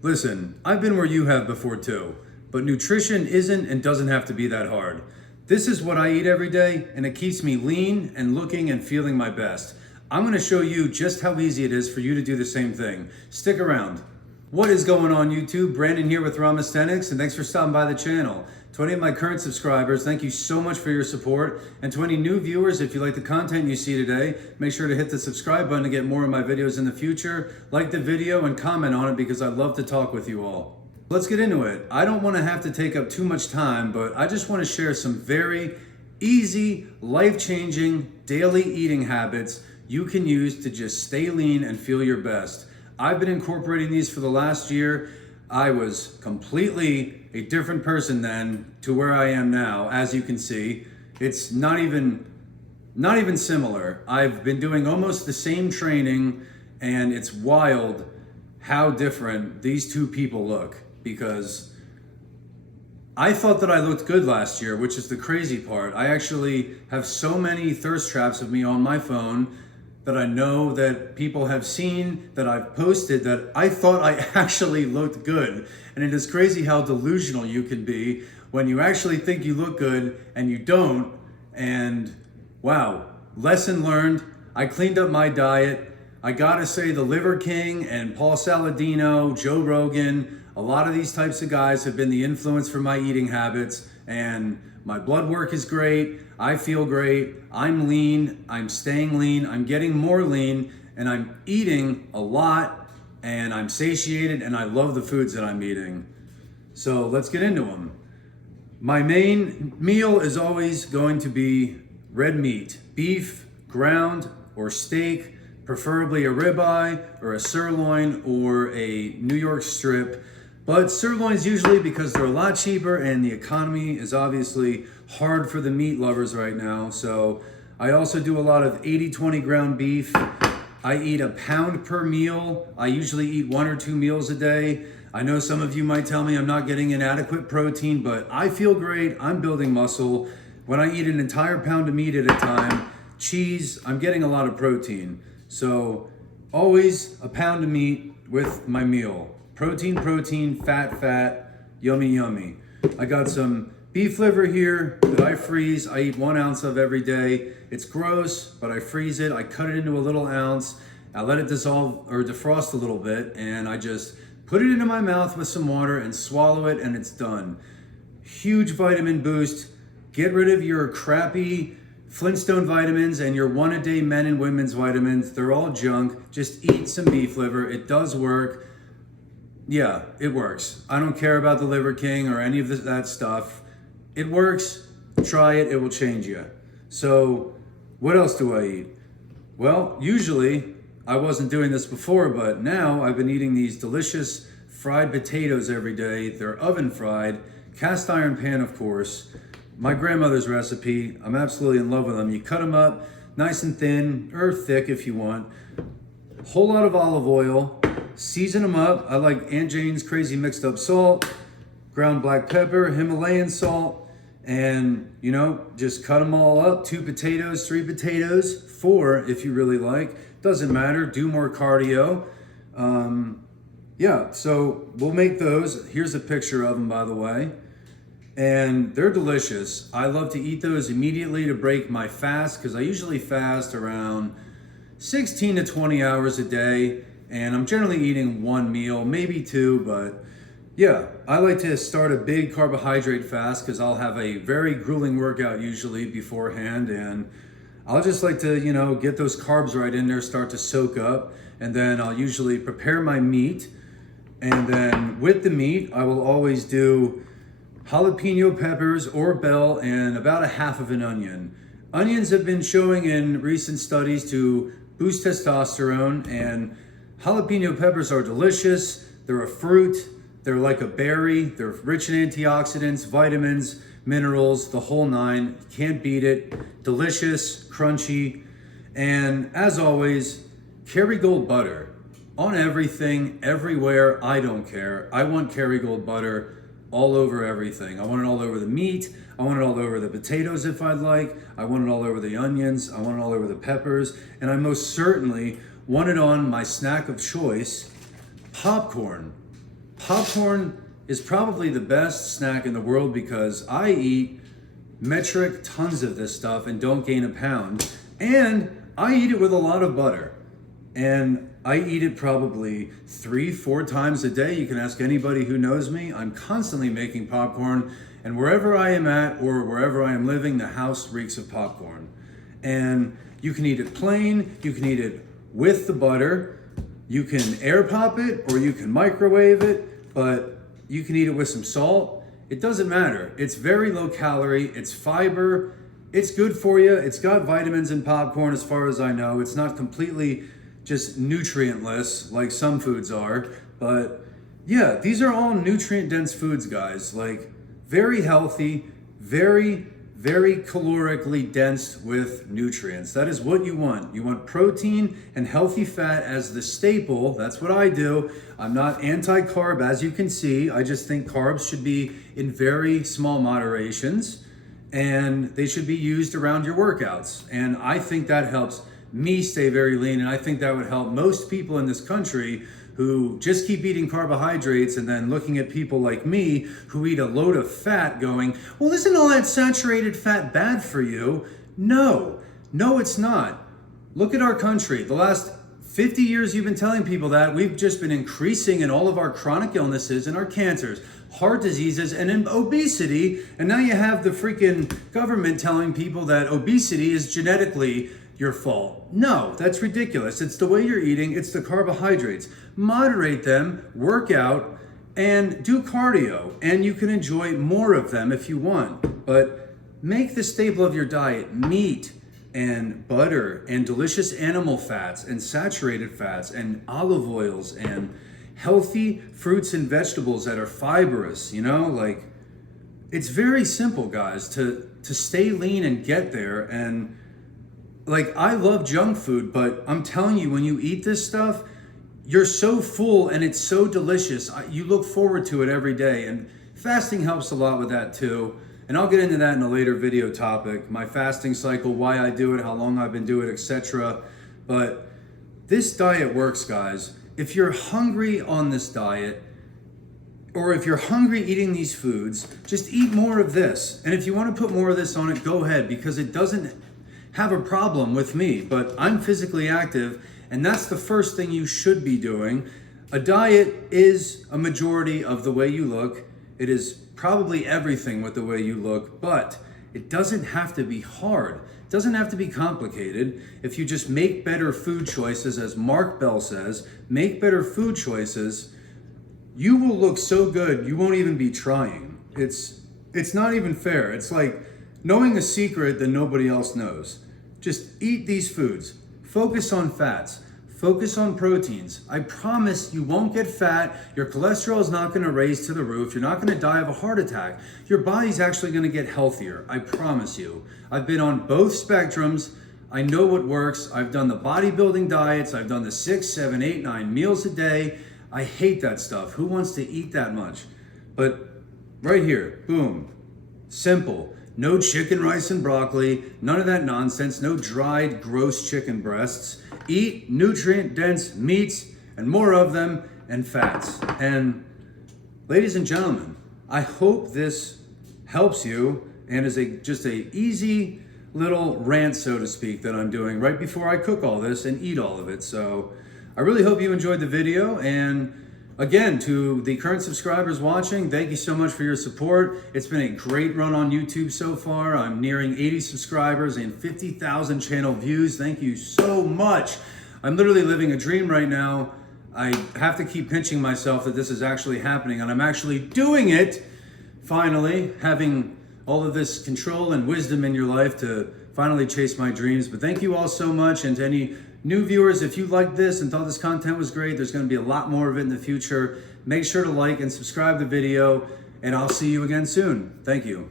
Listen, I've been where you have before too, but nutrition isn't and doesn't have to be that hard. This is what I eat every day, and it keeps me lean and looking and feeling my best. I'm gonna show you just how easy it is for you to do the same thing. Stick around. What is going on YouTube? Brandon here with Ramisthenics, and thanks for stopping by the channel. To any of my current subscribers, thank you so much for your support. And to any new viewers, if you like the content you see today, make sure to hit the subscribe button to get more of my videos in the future. Like the video and comment on it because I love to talk with you all. Let's get into it. I don't want to have to take up too much time, but I just want to share some very easy, life-changing daily eating habits you can use to just stay lean and feel your best. I've been incorporating these for the last year. I was completely a different person then to where I am now. As you can see, it's not even similar. I've been doing almost the same training, and it's wild how different these two people look, because I thought that I looked good last year, which is the crazy part. I actually have so many thirst traps of me on my phone that I know that people have seen, that I've posted, that I thought I actually looked good. And it is crazy how delusional you can be when you actually think you look good and you don't. And wow, lesson learned. I cleaned up my diet. I gotta say, the Liver King and Paul Saladino, Joe Rogan, a lot of these types of guys have been the influence for my eating habits, and my blood work is great. I feel great. I'm lean. I'm staying lean. I'm getting more lean, and I'm eating a lot, and I'm satiated, and I love the foods that I'm eating. So let's get into them. My main meal is always going to be red meat, beef, ground, or steak, preferably a ribeye or a sirloin or a New York strip. But sirloins usually, because they're a lot cheaper and the economy is obviously hard for the meat lovers right now. So I also do a lot of 80-20 ground beef. I eat a pound per meal. I usually eat 1 or 2 meals a day. I know some of you might tell me I'm not getting inadequate protein, but I feel great. I'm building muscle. When I eat an entire pound of meat at a time, cheese, I'm getting a lot of protein. So always a pound of meat with my meal. Protein, protein, fat, fat, yummy, yummy. I got some beef liver here that I freeze. I eat 1 ounce of every day. It's gross, but I freeze it. I cut it into a little ounce. I let it dissolve or defrost a little bit, and I just put it into my mouth with some water and swallow it, and it's done. Huge vitamin boost. Get rid of your crappy Flintstone vitamins and your 1-a-day men and women's vitamins. They're all junk. Just eat some beef liver. It does work. Yeah, it works. I don't care about the Liver King or any of that stuff. It works. Try it. It will change you. So what else do I eat? Well, usually I wasn't doing this before, but now I've been eating these delicious fried potatoes every day. They're oven fried, cast iron pan, of course. My grandmother's recipe. I'm absolutely in love with them. You cut them up nice and thin, or thick if you want. Whole lot of olive oil. Season them up. I like Aunt Jane's crazy mixed up salt, ground black pepper, Himalayan salt, and just cut them all up. 2 potatoes, 3 potatoes, 4 if you really like. Doesn't matter. Do more cardio. Yeah, so we'll make those. Here's a picture of them, by the way. And they're delicious. I love to eat those immediately to break my fast, because I usually fast around 16 to 20 hours a day. And I'm generally eating 1 meal, maybe 2, but yeah, I like to start a big carbohydrate fast because I'll have a very grueling workout usually beforehand, and I'll just like to, get those carbs right in there, start to soak up, and then I'll usually prepare my meat. And then with the meat, I will always do jalapeno peppers or bell and about 1/2 of an onion. Onions have been showing in recent studies to boost testosterone, and jalapeno peppers are delicious. They're a fruit. They're like a berry. They're rich in antioxidants, vitamins, minerals, the whole 9. Can't beat it. Delicious, crunchy. And as always, Kerrygold butter. On everything, everywhere, I don't care. I want Kerrygold butter all over everything. I want it all over the meat. I want it all over the potatoes if I'd like. I want it all over the onions. I want it all over the peppers. And I most certainly want it on my snack of choice, popcorn. Popcorn is probably the best snack in the world because I eat metric tons of this stuff and don't gain a pound. And I eat it with a lot of butter. And I eat it probably 3-4 times a day. You can ask anybody who knows me. I'm constantly making popcorn. And wherever I am at or wherever I am living, the house reeks of popcorn. And you can eat it plain, you can eat it with the butter, you can air pop it or you can microwave it, but you can eat it with some salt. It doesn't matter. It's very low calorie, it's fiber, it's good for you. It's got vitamins in popcorn as far as I know. It's not completely just nutrientless like some foods are, but yeah, these are all nutrient dense foods, guys. Like very healthy, very calorically dense with nutrients. That is what you want. You want protein and healthy fat as the staple. That's what I do. I'm not anti-carb, as you can see. I just think carbs should be in very small moderations and they should be used around your workouts. And I think that helps me stay very lean, and I think that would help most people in this country who just keep eating carbohydrates and then looking at people like me who eat a load of fat going, well, isn't all that saturated fat bad for you? No, it's not. Look at our country. The last 50 years you've been telling people that, we've just been increasing in all of our chronic illnesses and our cancers, heart diseases, and in obesity. And now you have the freaking government telling people that obesity is genetically your fault. No, that's ridiculous. It's the way you're eating, it's the carbohydrates. Moderate them, work out, and do cardio, and you can enjoy more of them if you want. But make the staple of your diet meat and butter and delicious animal fats and saturated fats and olive oils and healthy fruits and vegetables that are fibrous, like it's very simple, guys, to stay lean and get there. And like, I love junk food, but I'm telling you, when you eat this stuff, you're so full and it's so delicious. You look forward to it every day. And fasting helps a lot with that too. And I'll get into that in a later video topic. My fasting cycle, why I do it, how long I've been doing it, etc. But this diet works, guys. If you're hungry on this diet, or if you're hungry eating these foods, just eat more of this. And if you want to put more of this on it, go ahead, because it doesn't have a problem with me, but I'm physically active, and that's the first thing you should be doing. A diet is a majority of the way you look. It is probably everything with the way you look, but it doesn't have to be hard. It doesn't have to be complicated. If you just make better food choices, as Mark Bell says, make better food choices, you will look so good you won't even be trying. It's not even fair. It's like knowing a secret that nobody else knows. Just eat these foods. Focus on fats. Focus on proteins. I promise you won't get fat. Your cholesterol is not going to raise to the roof. You're not going to die of a heart attack. Your body's actually going to get healthier. I promise you. I've been on both spectrums. I know what works. I've done the bodybuilding diets. I've done the 6, 7, 8, 9 meals a day. I hate that stuff. Who wants to eat that much? But right here, boom, simple. No chicken, rice, and broccoli, none of that nonsense, no dried, gross chicken breasts. Eat nutrient-dense meats, and more of them, and fats. And ladies and gentlemen, I hope this helps you and is just a easy little rant, so to speak, that I'm doing right before I cook all this and eat all of it. So I really hope you enjoyed the video, and again, to the current subscribers watching, thank you so much for your support. It's been a great run on YouTube so far. I'm nearing 80 subscribers and 50,000 channel views. Thank you so much. I'm literally living a dream right now. I have to keep pinching myself that this is actually happening, and I'm actually doing it, finally, having all of this control and wisdom in your life to finally chase my dreams. But thank you all so much, and to any new viewers, if you liked this and thought this content was great, there's going to be a lot more of it in the future. Make sure to like and subscribe the video, and I'll see you again soon. Thank you.